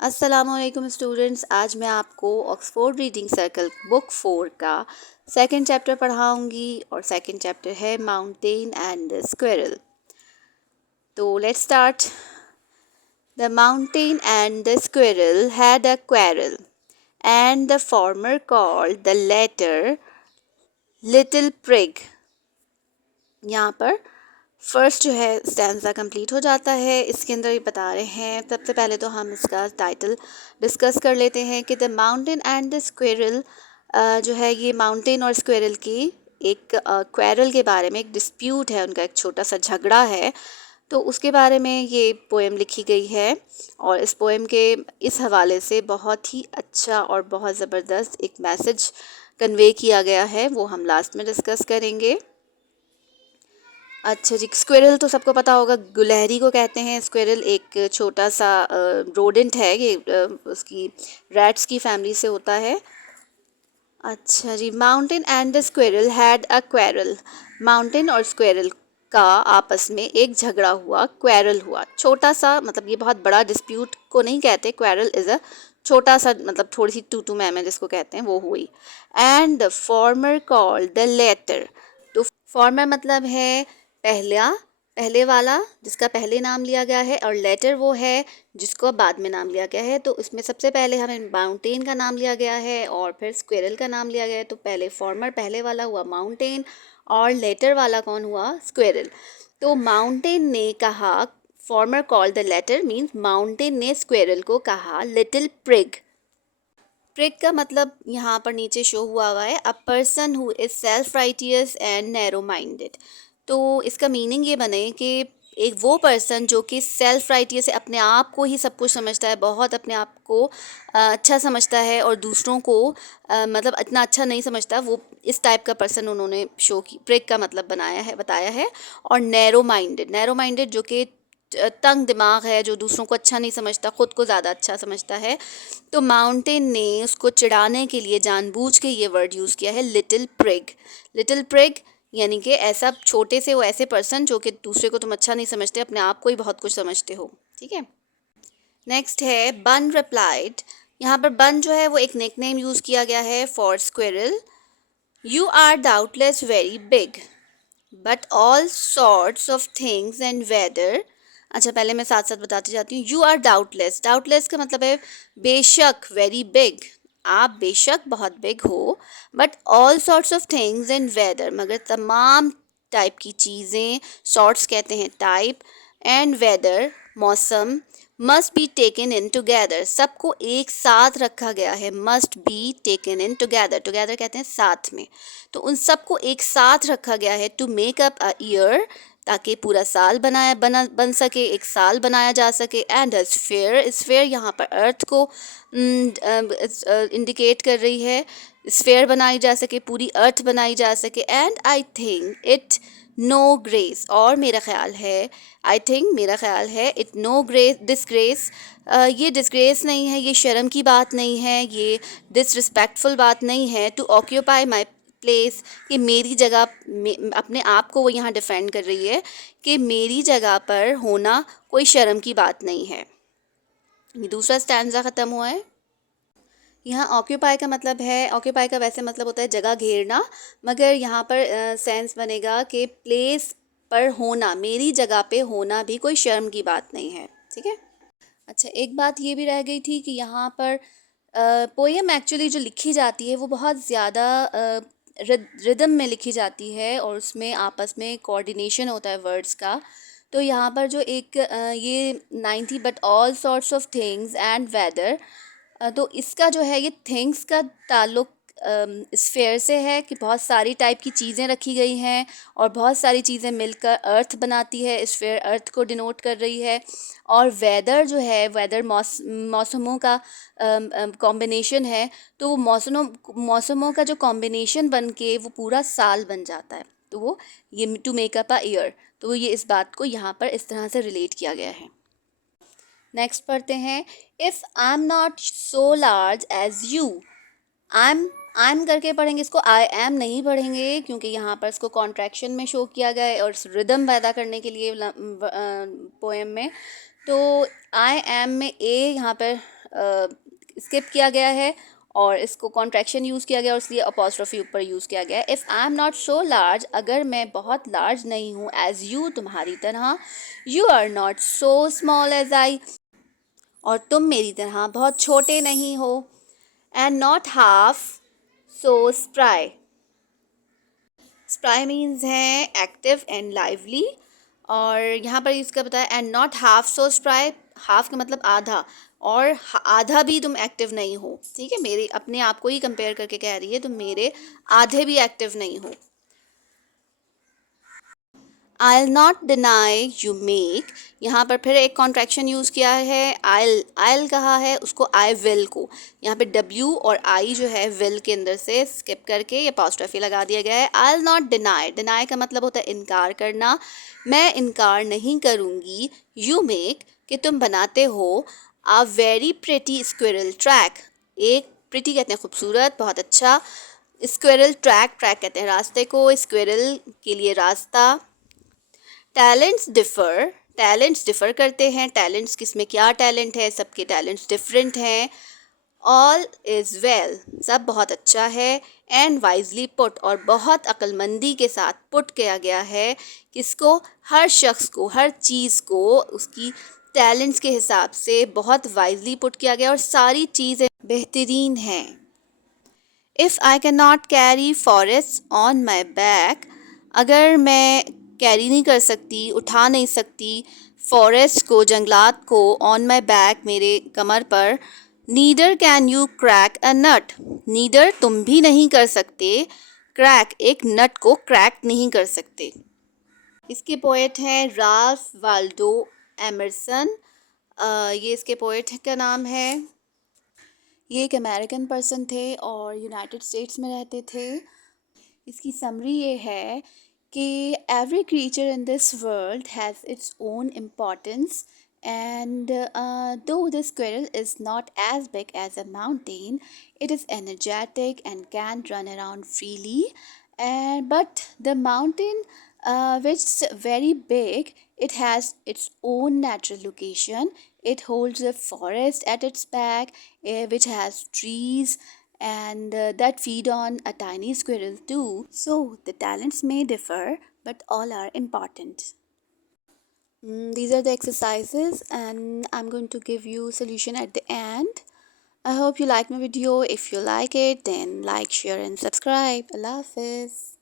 अस्सलामुअलैकुम स्टूडेंट्स, आज मैं आपको ऑक्सफोर्ड रीडिंग सर्कल बुक 4 का सेकंड चैप्टर पढ़ाऊंगी और सेकंड चैप्टर है माउंटेन एंड द स्क्विरल। तो let's start. The mountain and the squirrel had a quarrel and the former called the latter little prig. यहाँ पर फर्स्ट जो है stanza complete हो जाता है। इसके अंदर ये बता रहे हैं, सबसे पहले तो हम इसका टाइटल डिस्कस कर लेते हैं कि the mountain and the squirrel जो है ये माउंटेन और स्क्विरल की एक क्वेरल के बारे में एक डिस्प्यूट है, उनका एक छोटा सा झगड़ा है। तो उसके बारे में ये पोएम लिखी गई है और इस पोएम के इस हवाले से बहुत ही अच्छा और बहुत ज़बरदस्त एक मैसेज कन्वे किया गया है, वो हम लास्ट में डिस्कस करेंगे। अच्छा जी, स्क्विरल तो सबको पता होगा, गुलहरी को कहते हैं। स्क्विरल एक छोटा सा रोडेंट है, ये उसकी रैट्स की फैमिली से होता है। अच्छा जी, mountain and the squirrel had a quarrel. Mountain और स्क्विरल का आपस में एक झगड़ा हुआ, क्वेरल हुआ। छोटा सा, मतलब ये बहुत बड़ा डिस्प्यूट को नहीं कहते, क्वेरल इज़ अ छोटा सा, मतलब थोड़ी सी टू मैं जिसको कहते हैं वो हुई। And the former called the latter. तो फॉर्मर मतलब है पहला, पहले वाला जिसका पहले नाम लिया गया है, और लेटर वो है जिसको बाद में नाम लिया गया है। तो इसमें सबसे पहले हमें माउंटेन का नाम लिया गया है और फिर स्क्विरल का नाम लिया गया है। तो पहले फॉर्मर, पहले वाला हुआ माउंटेन और लेटर वाला कौन हुआ? स्क्विरल। तो माउंटेन ने कहा, former called the latter means mountain ने स्क्विरल को कहा लिटिल प्रिग। प्रिग का मतलब यहाँ पर नीचे शो हुआ है, a person who is self righteous and narrow minded. तो इसका मीनिंग ये बने कि एक वो पर्सन जो कि सेल्फ राइटियस है, अपने आप को ही सब कुछ समझता है, बहुत अपने आप को अच्छा समझता है और दूसरों को मतलब इतना अच्छा नहीं समझता, वो इस टाइप का पर्सन उन्होंने शो की, प्रिग का मतलब बनाया है, बताया है। और नैरो माइंडेड जो कि तंग दिमाग है, जो दूसरों को अच्छा नहीं समझता, ख़ुद को ज़्यादा अच्छा समझता है। तो माउंटेन ने उसको चिढ़ाने के लिए जानबूझ के ये वर्ड यूज़ किया है, लिटिल प्रिग। लिटिल प्रिग यानी कि ऐसा छोटे से, वो ऐसे पर्सन जो कि दूसरे को तुम अच्छा नहीं समझते, अपने आप को ही बहुत कुछ समझते हो। ठीक है। नेक्स्ट है बन रिप्लाइड। यहाँ पर बन जो है वो एक निकनेम यूज़ किया गया है for squirrel. You are doubtless very big but all sorts of things and weather. अच्छा, पहले मैं साथ साथ बताती जाती हूँ। यू आर डाउटलेस, डाउटलेस का मतलब है बेशक, वेरी बिग, आप बेशक बहुत बिग हो। But all sorts of things and weather, मगर तमाम टाइप की चीज़ें, सॉर्ट्स कहते हैं टाइप, एंड वेदर मौसम, must be taken in together, सबको एक साथ रखा गया है। Must be taken in together, together कहते हैं साथ में, तो उन सबको एक साथ रखा गया है। To make up a year, ताकि पूरा साल बन सके, एक साल बनाया जा सके। एंड अ स्फेयर, स्फेयर यहाँ पर अर्थ को इंडिकेट कर रही है, स्फेयर बनाई जा सके, पूरी अर्थ बनाई जा सके। And I think it no grace, और मेरा ख्याल है, आई थिंक मेरा ख्याल है, इट नो ग्रेस डिसग्रेस, ये डिसग्रेस नहीं है, ये शर्म की बात नहीं है, ये डिसरिस्पेक्टफुल बात नहीं है। टू ऑक्यूपाई माई प्लेस, कि मेरी जगह, अपने आप को वो यहाँ डिफेंड कर रही है कि मेरी जगह पर होना कोई शर्म की बात नहीं है। ये दूसरा स्टैंजा ख़त्म हुआ है। यहाँ ऑक्यूपाई का मतलब है, ऑक्यूपाई का वैसे मतलब होता है जगह घेरना, मगर यहाँ पर सेंस बनेगा कि प्लेस पर होना, मेरी जगह पे होना भी कोई शर्म की बात नहीं है। ठीक है। अच्छा, एक बात ये भी रह गई थी कि यहाँ पर पोएम एक्चुअली जो लिखी जाती है वो बहुत ज़्यादा रिदम में लिखी जाती है और उसमें आपस में कोऑर्डिनेशन होता है वर्ड्स का। तो यहाँ पर जो एक ये 90 but all sorts of things and weather, तो इसका जो है ये थिंग्स का ताल्लुक स्फेयर से है कि बहुत सारी टाइप की चीज़ें रखी गई हैं और बहुत सारी चीज़ें मिलकर अर्थ बनाती है। स्फेयर अर्थ को डिनोट कर रही है। और वेदर जो है, वेदर मौसमों का कॉम्बिनेशन है। तो वो मौसमों का जो कॉम्बिनेशन बन के वो पूरा साल बन जाता है। तो वो ये टू मेकअप अ ईयर, तो ये इस बात को यहाँ पर इस तरह से रिलेट किया गया है। नेक्स्ट पढ़ते हैं। If I am not so large as you, I am करके पढ़ेंगे इसको, आई एम नहीं पढ़ेंगे, क्योंकि यहाँ पर इसको कॉन्ट्रैक्शन में शो किया गया है और रिदम पैदा करने के लिए पोएम में। तो आई एम में ए यहाँ पर स्किप किया गया है और इसको कॉन्ट्रैक्शन यूज़ किया गया और इसलिए अपॉस्ट्रोफी ऊपर यूज़ किया गया है। If I am not so large, अगर मैं बहुत लार्ज नहीं हूँ, एज़ यू तुम्हारी तरह, you are not so small as I, और तुम मेरी तरह बहुत छोटे नहीं हो, and not half so spry. Spry means है एक्टिव एंड लाइवली, और यहाँ पर इसका बताया and not half so spry, half का मतलब आधा, और आधा भी तुम एक्टिव नहीं हो। ठीक है, मेरे अपने आप को ही कंपेयर करके कह रही है, तुम मेरे आधे भी एक्टिव नहीं हो। I'll not deny you make, यहाँ पर फिर एक कॉन्ट्रैक्शन यूज़ किया है। I'll कहा है उसको I will को, यहाँ पे W और I जो है will के अंदर से स्किप करके ये apostrophe लगा दिया गया है। I'll not deny का मतलब होता है इनकार करना, मैं इनकार नहीं करूँगी। You make कि तुम बनाते हो a very pretty squirrel track, एक pretty कहते हैं खूबसूरत, बहुत अच्छा, स्क्विरल ट्रैक कहते हैं रास्ते को, स्क्विरल के लिए रास्ता। टैलेंट्स डिफ़र करते हैं, टैलेंट्स किसमें क्या टैलेंट है, सबके टैलेंट्स डिफरेंट हैं। ऑल इज़ वेल, सब बहुत अच्छा है। एंड वाइजली पुट, और बहुत अक्लमंदी के साथ पुट किया गया है किसको, हर शख्स को, हर चीज़ को उसकी टैलेंट्स के हिसाब से बहुत वाइजली पुट किया गया और सारी चीज़ें बेहतरीन हैं। If I can not carry forest on my back, अगर मैं कैरी नहीं कर सकती, उठा नहीं सकती फॉरेस्ट को, जंगलात को, ऑन माई बैक मेरे कमर पर, neither can you crack a nut, neither तुम भी नहीं कर सकते, क्रैक एक नट को क्रैक नहीं कर सकते। इसके पोएट हैं राल्फ वाल्डो एमरसन, ये इसके पोएट का नाम है। ये एक अमेरिकन पर्सन थे और यूनाइटेड स्टेट्स में रहते थे। इसकी समरी ये है कि every creature in this world has its own importance, and though the squirrel is not as big as a mountain, it is energetic and can run around freely. And but the mountain, which is very big, it has its own natural location. It holds a forest at its back, which has trees and that feed on a tiny squirrel too. So the talents may differ, but all are important. These are the exercises and I'm going to give you solution at the end. I hope you like my video. If you like it, then like, share and subscribe. Allah Hafiz.